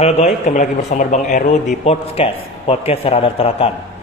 Halo guys, kembali lagi bersama Bang Eru di podcast Radar Tarakan.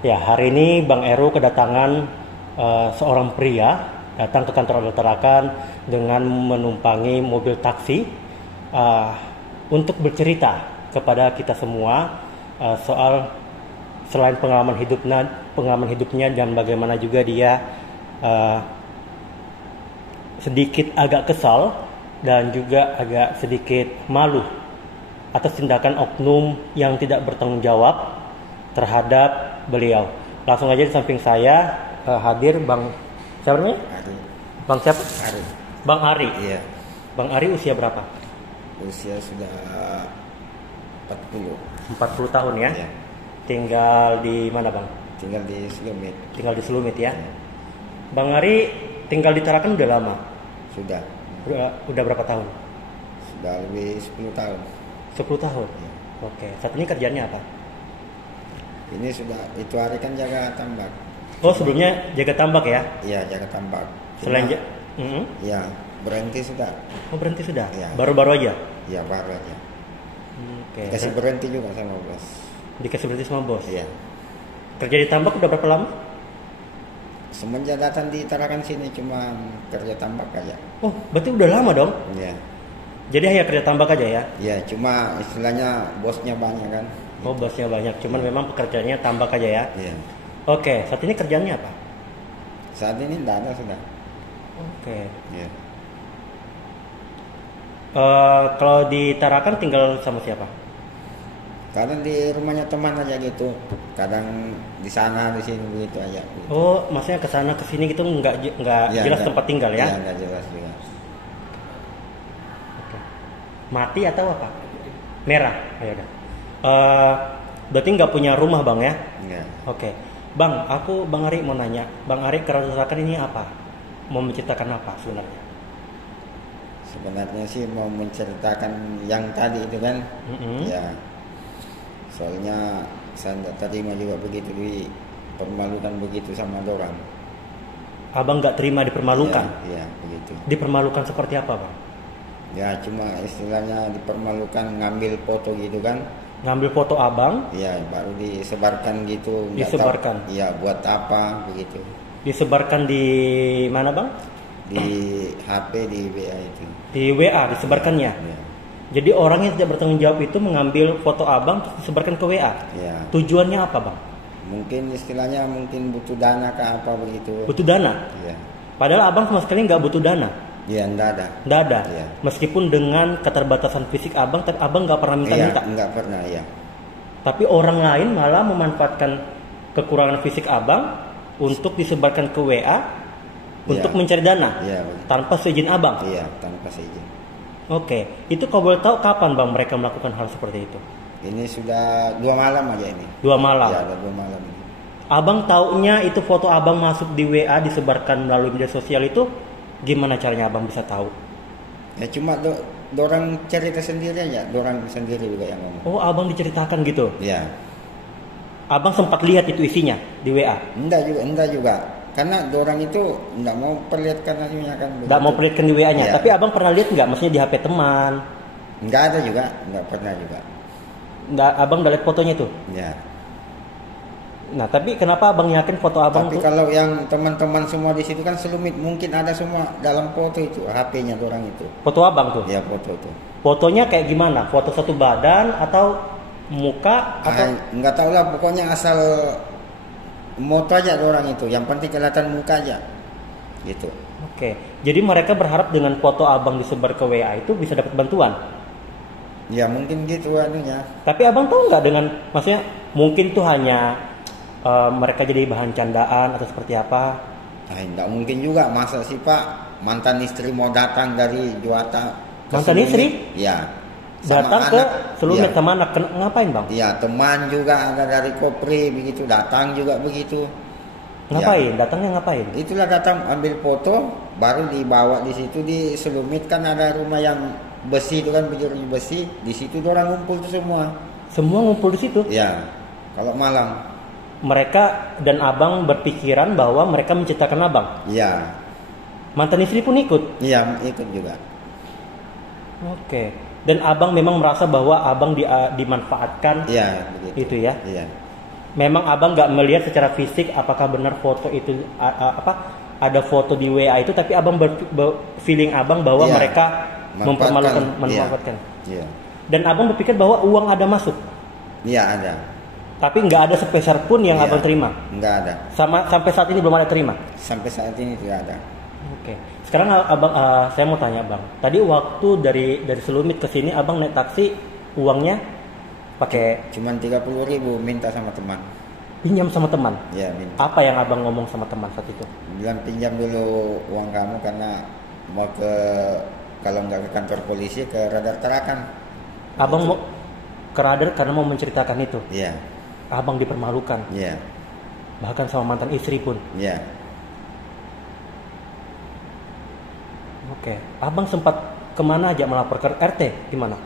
Ya, hari ini Bang Eru kedatangan seorang pria datang ke kantor Radar Tarakan dengan menumpangi mobil taksi untuk bercerita kepada kita semua soal selain pengalaman hidupnya dan bagaimana juga dia sedikit agak kesal dan juga agak sedikit malu atas tindakan oknum yang tidak bertanggung jawab terhadap beliau. Langsung aja di samping saya hadir Bang siapa namanya? Ari. Bang siapa? Ari. Bang Ari. Iya. Bang Ari usia berapa? Usia sudah 40. 40 tahun ya? Iya. Tinggal di mana Bang? Tinggal di Selumit. Tinggal di Selumit ya? Iya. Bang Ari tinggal di Tarakan udah lama? Sudah. Udah berapa tahun? Sudah lebih 10 tahun. 10 tahun? Iya. Oke, saat ini kerjanya apa? Ini sudah, itu hari kan jaga tambak. Oh sebelumnya jaga tambak ya? Iya, jaga tambak. Selain Iya, berhenti sudah. Oh berhenti sudah? Iya. Baru-baru aja? Iya, baru aja. Oke. Dikasih berhenti juga sama bos. Dikasih berhenti sama bos? Iya. Kerja di tambak udah berapa lama? Semenjak datang di Tarakan sini cuma kerja tambak aja. Oh berarti udah lama dong? Iya. Jadi hanya kerja tambak aja ya? Iya, cuma istilahnya bosnya banyak kan. Oh bosnya banyak, cuman memang pekerjaannya tambak aja ya? Iya. Oke, saat ini kerjaannya apa? Saat ini tidak ada sudah. Oke. Iya. Kalau di Tarakan tinggal sama siapa? Kadang di rumahnya teman aja gitu. Kadang di sana di sini begitu aja. Gitu. Oh, maksudnya ke sana ke sini gitu nggak Ya, jelas enggak. tempat tinggal ya? Iya, nggak jelas juga. Oke. Mati atau apa? Merah. Oh, ya udah. Berarti nggak punya rumah bang ya? Enggak. Oke. Bang, Bang Ari mau nanya. Bang Ari ke Radar Tarakan ini apa? Mau menceritakan apa sebenarnya? Sebenarnya sih mau menceritakan yang tadi itu kan. Ya. Soalnya saya tidak terima juga begitu dipermalukan begitu sama orang. Abang nggak terima dipermalukan? Iya, begitu. Dipermalukan seperti apa bang? Ya cuma istilahnya dipermalukan ngambil foto gitu kan. Ngambil foto abang? Iya, baru disebarkan gitu. Nggak Disebarkan? tahu, iya, buat apa begitu. Disebarkan di mana bang? Di HP, di WA itu. Di WA disebarkannya? Iya. Jadi orang yang tidak bertanggung jawab itu mengambil foto abang terus disebarkan ke WA? Iya. Tujuannya apa bang? Mungkin istilahnya butuh dana ke apa begitu. Butuh dana? Iya. Padahal abang sama sekali nggak butuh dana? Iya, enggak ada. Nggak ada? Iya. Meskipun dengan keterbatasan fisik abang, tapi abang nggak pernah minta-minta? Iya, enggak pernah, iya. Tapi orang lain malah memanfaatkan kekurangan fisik abang untuk disebarkan ke WA untuk mencari dana? Iya, begitu. Tanpa seizin abang? Iya, tanpa seizin. Oke, itu kalau boleh tahu kapan bang mereka melakukan hal seperti itu? Ini sudah 2 malam aja ini. 2 malam? Iya, 2 malam ini. Abang taunya itu foto abang masuk di WA disebarkan melalui media sosial itu gimana caranya abang bisa tahu? Ya cuma dorang cerita sendiri aja, dorang sendiri juga yang ngomong. Oh abang diceritakan gitu? Iya. Abang sempat lihat itu isinya di WA? Enggak juga. Karena dorang itu enggak mau perlihatkan hasilnya kan. Enggak mau perlihatkan di WA-nya? Iya. Tapi abang pernah lihat nggak? Maksudnya di HP teman? Enggak ada juga, enggak pernah juga. Nggak, abang udah lihat fotonya tuh? Ya. Nah tapi kenapa abang yakin foto abang Tapi tuh? kalau yang teman-teman semua di situ kan Selumit, mungkin ada semua dalam foto itu, HP-nya dorang itu. Foto abang tuh? Ya, foto itu. Fotonya kayak gimana? Foto satu badan atau muka atau? Enggak tahu lah, pokoknya asal moto aja dorang itu, yang penting kelihatan muka aja. Gitu. Oke, jadi mereka berharap dengan foto abang disebar ke WA itu bisa dapat bantuan? Ya mungkin gitu anunya. Tapi abang tahu nggak dengan, maksudnya mungkin tuh hanya mereka jadi bahan candaan atau seperti apa? Nah, enggak mungkin juga, masa sih Pak mantan istri mau datang dari Juwata ke Mantan Selumit? istri? Ya. Datang ke Selumit sama anak, ngapain bang? Iya, teman juga ada dari Kopri begitu, datang juga begitu. Ngapain? Datangnya ngapain? Itulah datang ambil foto, baru dibawa di situ diselumit, kan ada rumah yang besi itu kan, jeruji besi, di situ orang ngumpul tuh semua. Semua ngumpul di situ? Ya, kalau malam. Mereka dan abang berpikiran bahwa mereka menciptakan abang? Iya. Mantan istri pun ikut? Iya, ikut juga. Oke. Dan abang memang merasa bahwa abang dimanfaatkan? Iya, begitu. Itu ya? Iya. Memang abang nggak melihat secara fisik apakah benar foto itu ada foto di WA itu, tapi abang feeling abang bahwa mereka memanfaatkan. Iya. Dan abang berpikir bahwa uang ada masuk? Iya, ada. Tapi nggak ada sepeser pun yang abang terima? Nggak ada. Sampai saat ini belum ada terima? Sampai saat ini tidak ada. Oke. Sekarang abang, saya mau tanya abang. Tadi waktu dari Selumit ke sini abang naik taksi, uangnya pakai? Cuman 30.000 minta sama teman. Pinjam sama teman? Iya, minta. Apa yang abang ngomong sama teman saat itu? Bilang pinjam dulu uang kamu karena mau kalau nggak ke kantor polisi, ke Radar Tarakan. Abang mau ke Radar karena mau menceritakan itu? Iya. Abang dipermalukan? Iya. Bahkan sama mantan istri pun? Iya. Oke. Abang sempat kemana aja melapor, ke RT? Gimana?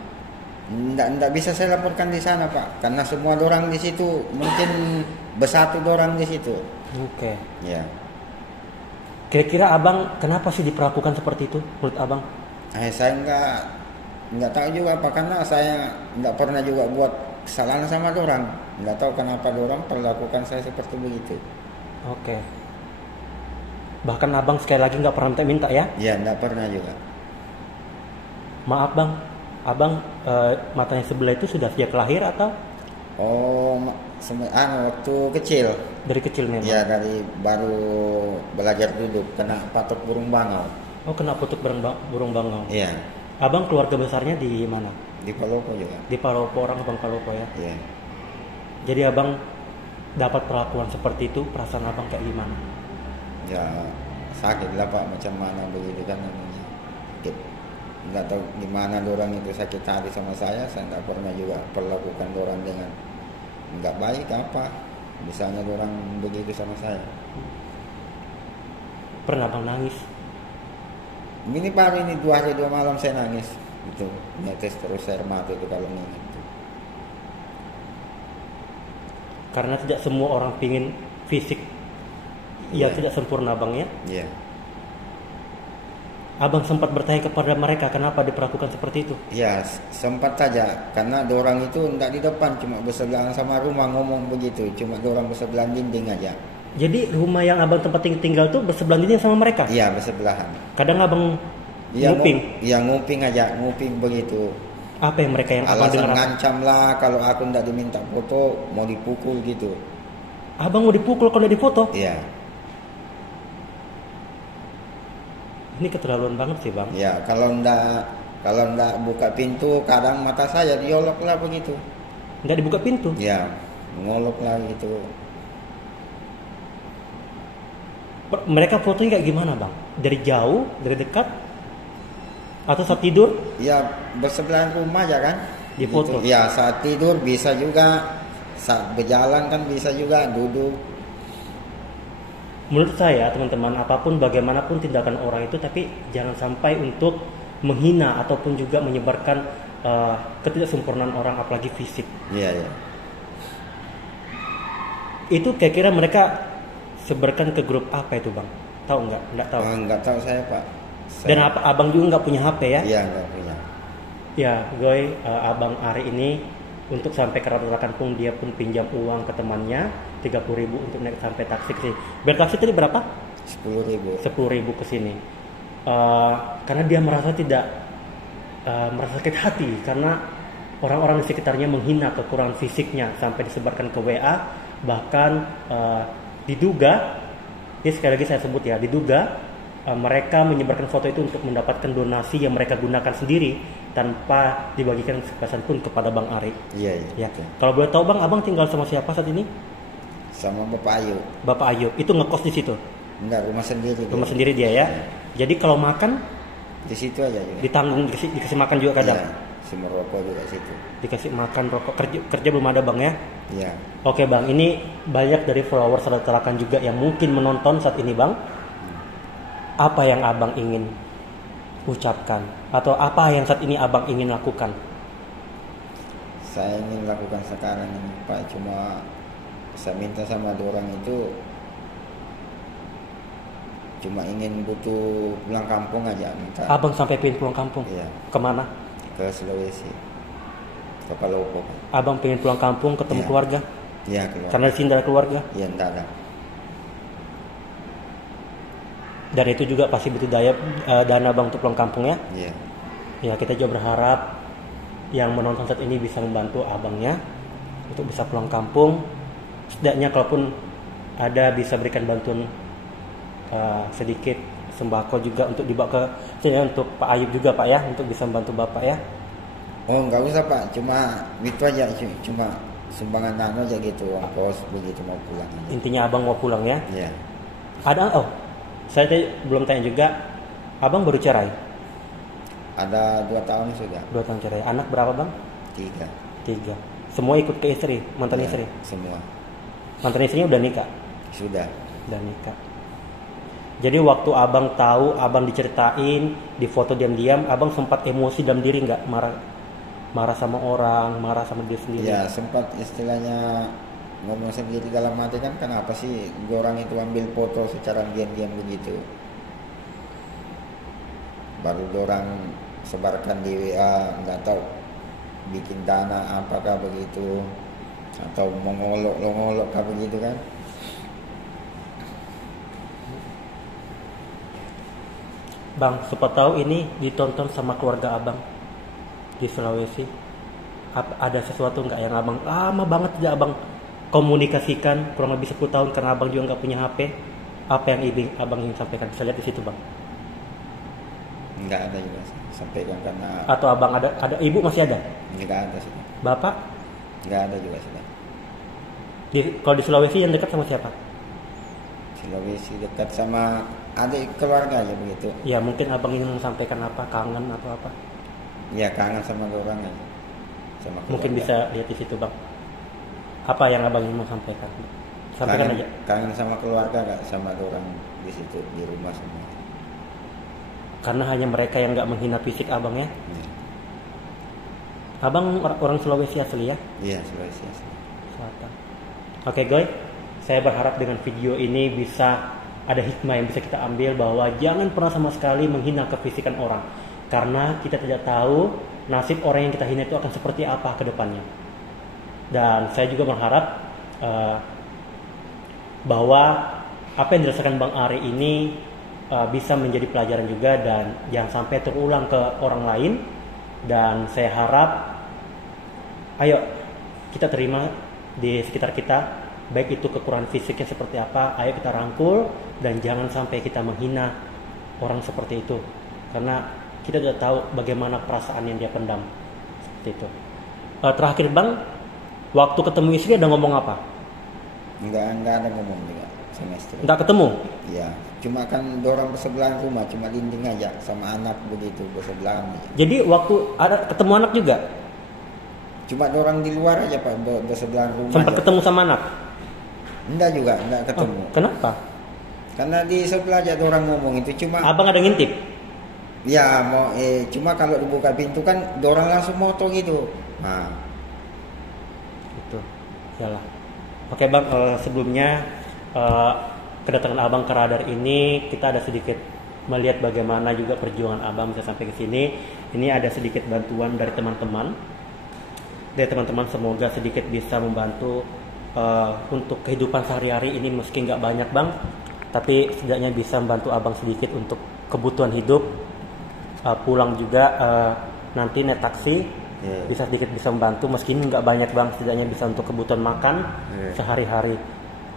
Nggak bisa saya laporkan di sana, Pak, karena semua orang di situ mungkin bersatu orang di situ. Oke. Ya. Kira-kira abang kenapa sih diperlakukan seperti itu menurut abang? Saya nggak tahu juga, Pak, karena saya nggak pernah juga buat kesalahan sama orang. Nggak tahu kenapa orang perlakukan saya seperti begitu. Oke. Bahkan abang sekali lagi nggak pernah minta ya? Iya, nggak pernah juga. Maaf bang, abang matanya sebelah itu sudah sejak lahir atau? Oh, waktu kecil. Dari kecil memang? Ya, dari baru belajar duduk, kena patok burung bangau. Oh, kena patok burung bangau? Iya. Abang keluarga besarnya di mana? Di Palopo juga. Di Palopo, orang abang Palopo ya? Iya. Jadi abang dapat perlakuan seperti itu, perasaan abang kayak gimana? Ya, sakit lah, Pak, macam mana begitu kan namanya. Nggak tahu gimana orang itu sakit hati sama saya nggak pernah juga perlakukan orang dengan nggak baik apa. Misalnya orang begitu sama saya. Pernah abang nangis? Ini baru ini 2 hari 2 malam saya nangis. Itu netes terus air mata itu kalau nangis. Karena tidak semua orang pingin fisik yang tidak sempurna bang ya? Iya. Abang sempat bertanya kepada mereka kenapa diperlakukan seperti itu? Ya, sempat saja. Karena orang itu tidak di depan, cuma bersebelahan sama rumah ngomong begitu. Cuma orang bersebelahan dinding aja. Jadi rumah yang abang tempat tinggal tuh bersebelahan dinding sama mereka? Iya, bersebelahan. Kadang abang nguping? Iya, nguping aja, nguping begitu. Apa yang mereka yang abang dengar? Alasan ngancam lah, kalau aku tidak diminta foto, mau dipukul gitu. Abang mau dipukul kalau tidak difoto? Iya. Ini keterlaluan banget sih bang. Ya, kalau ndak buka pintu, kadang mata saya diolok lah begitu. Nggak dibuka pintu? Ya, ngolok lah gitu. Mereka fotonya kayak gimana bang? Dari jauh, dari dekat, atau saat tidur? Ya, bersebelahan rumah aja kan. Di foto? Gitu. Ya, saat tidur bisa juga, saat berjalan kan bisa juga, duduk. Menurut saya teman-teman, apapun bagaimanapun tindakan orang itu, tapi jangan sampai untuk menghina ataupun juga menyebarkan ketidaksempurnaan orang, apalagi fisik. Iya, iya. Itu kira-kira mereka sebarkan ke grup apa itu bang? Tahu nggak? Nggak tahu. Nggak tahu saya, Pak. Dan abang juga nggak punya HP ya? Iya, nggak punya. Ya, Goy, abang Ari ini untuk sampai ke Radar Kampung dia pun pinjam uang ke temannya 30.000 untuk naik sampai taksi ke sini. Biar taksi tadi berapa? 10.000. 10.000 ke sini. Karena dia merasa tidak merasa sakit hati karena orang-orang di sekitarnya menghina kekurangan fisiknya sampai disebarkan ke WA, bahkan diduga, ini sekali lagi saya sebut ya, diduga mereka menyebarkan foto itu untuk mendapatkan donasi yang mereka gunakan sendiri tanpa dibagikan sepesan pun kepada Bang Ari. Iya, iya. Ya. Kalau boleh tahu Bang, abang tinggal sama siapa saat ini? Sama Bapak Ayub. Bapak Ayub, itu ngekos di situ? Enggak, rumah sendiri. Rumah sendiri dia ya. Jadi kalau makan di situ aja juga. ditanggung, dikasih makan juga kadang. Iya, dikasih merokok juga situ. Dikasih makan, rokok, kerja belum ada bang ya? Iya. Oke bang, ini banyak dari followers Radar Tarakan juga yang mungkin menonton saat ini bang. Apa yang abang ingin ucapkan atau apa yang saat ini abang ingin lakukan? Saya ingin lakukan sekarang ini Pak, cuma saya minta sama orang itu cuma ingin butuh pulang kampung aja minta. Abang sampai pengen pulang kampung? Iya. Kemana? Ke Sulawesi, ke Palopo. Abang pengen pulang kampung ketemu Iya. keluarga? Iya, keluarga. Karena di sini ada keluarga? Iya, enggak ada. Dan itu juga pasti butuh dana bang untuk pulang kampung ya? Iya. Ya kita juga berharap yang menonton saat ini bisa membantu abangnya untuk bisa pulang kampung. Setidaknya kalaupun ada bisa berikan bantuan sedikit sembako juga untuk dibawa ke sini untuk Pak Ayub juga Pak ya, untuk bisa membantu Bapak ya. Oh, enggak usah Pak, cuma itu aja, cuma sumbangan nano aja gitu, ongkos begitu mau pulang aja. Intinya abang mau pulang ya. Iya. Saya tadi belum tanya juga, abang baru cerai? Ada 2 tahun sudah. 2 tahun cerai. Anak berapa bang? 3. 3. Semua ikut ke istri, mantan Iya, istri? semua. Mantan istrinya udah nikah? Sudah. Udah nikah. Jadi waktu abang tahu, abang diceritain, di foto diam-diam, abang sempat emosi dalam diri nggak? Marah sama orang, marah sama diri sendiri? Ya sempat istilahnya ngomong sendiri dalam hati kan, kenapa sih orang itu ambil foto secara diam-diam begitu. Baru orang sebarkan di WA, nggak tahu bikin dana apakah begitu, atau mengolok kah begitu kan. Bang, siapa tahu ini ditonton sama keluarga abang di Sulawesi. Ada sesuatu nggak yang abang lama banget tidak abang komunikasikan, kurang lebih 10 tahun karena abang juga nggak punya HP? Apa yang abang ingin sampaikan? Bisa lihat di situ bang. Nggak ada juga sampaikan karena. Atau abang ada ibu masih ada? Nggak ada sih. Bapak? Nggak ada juga sudah. Kalau di Sulawesi yang dekat sama siapa? Sulawesi dekat sama adik keluarga aja begitu. Ya mungkin abang ingin sampaikan apa, kangen atau apa? Ya kangen sama orang aja. Sama keluarga. Mungkin bisa lihat di situ bang. Apa yang abang ingin sampaikan? Sampaikan kangen, aja. Kangen sama keluarga gak, sama orang di situ di rumah semua. Karena hanya mereka yang nggak menghina fisik abang ya. Ya. Abang orang Sulawesi asli ya? Iya, Sulawesi asli. Selatan. Oke guys, saya berharap dengan video ini bisa ada hikmah yang bisa kita ambil bahwa jangan pernah sama sekali menghina kefisikan orang. Karena kita tidak tahu nasib orang yang kita hina itu akan seperti apa ke depannya. Dan saya juga berharap bahwa apa yang dirasakan Bang Ari ini bisa menjadi pelajaran juga dan jangan sampai terulang ke orang lain. Dan saya harap ayo kita terima di sekitar kita, baik itu kekurangan fisiknya seperti apa, ayo kita rangkul dan jangan sampai kita menghina orang seperti itu, karena kita tidak tahu bagaimana perasaan yang dia pendam seperti itu. Terakhir bang, waktu ketemu istri ada ngomong apa? Enggak ada ngomong juga sama istri. Enggak ketemu? Ya, cuma kan dorong bersebelahan rumah, cuma dinding aja sama anak begitu bersebelahan aja. Jadi waktu ada ketemu anak juga? Cuma dorong di luar aja Pak, bersebelahan rumah. Sempat aja. Ketemu sama anak? Enggak ketemu. Oh, kenapa? Karena di sebelah aja orang ngomong itu cuma. Abang ada ngintip? Ya mau cuma kalau dibuka pintu kan dorang langsung moto gitu. Nah. Itu. Yalah. Oke bang, sebelumnya kedatangan abang ke Radar ini kita ada sedikit melihat bagaimana juga perjuangan abang bisa sampai ke sini. Ini ada sedikit bantuan dari teman-teman. Semoga sedikit bisa membantu untuk kehidupan sehari-hari ini, meski nggak banyak bang, tapi setidaknya bisa membantu abang sedikit untuk kebutuhan hidup. Pulang juga nanti naik taksi bisa sedikit bisa membantu, meski nggak banyak bang, setidaknya bisa untuk kebutuhan makan sehari-hari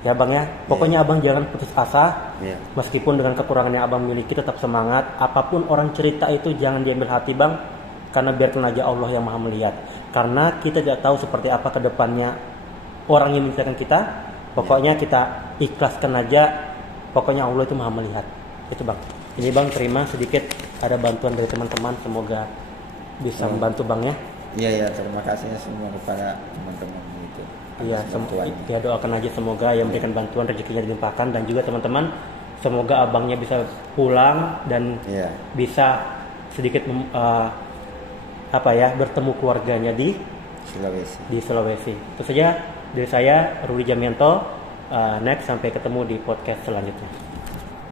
ya bang ya. Pokoknya abang jangan putus asa, meskipun dengan kekurangan yang abang miliki tetap semangat. Apapun orang cerita itu jangan diambil hati bang, karena biarkan aja Allah yang maha melihat, karena kita tidak tahu seperti apa ke depannya orang yang menceritakan kita. Pokoknya kita ikhlaskan aja, pokoknya Allah itu maha melihat. Itu bang, ini bang terima sedikit ada bantuan dari teman-teman, semoga bisa membantu Bang ya. Iya ya, terima kasih semua kepada teman-teman itu. Iya, ya doakan aja semoga yang memberikan bantuan rezekinya dilimpahkan, dan juga teman-teman semoga abangnya bisa pulang dan bisa sedikit bertemu keluarganya di Sulawesi. Itu saja dari saya Rudi Jamianto. Next, sampai ketemu di podcast selanjutnya.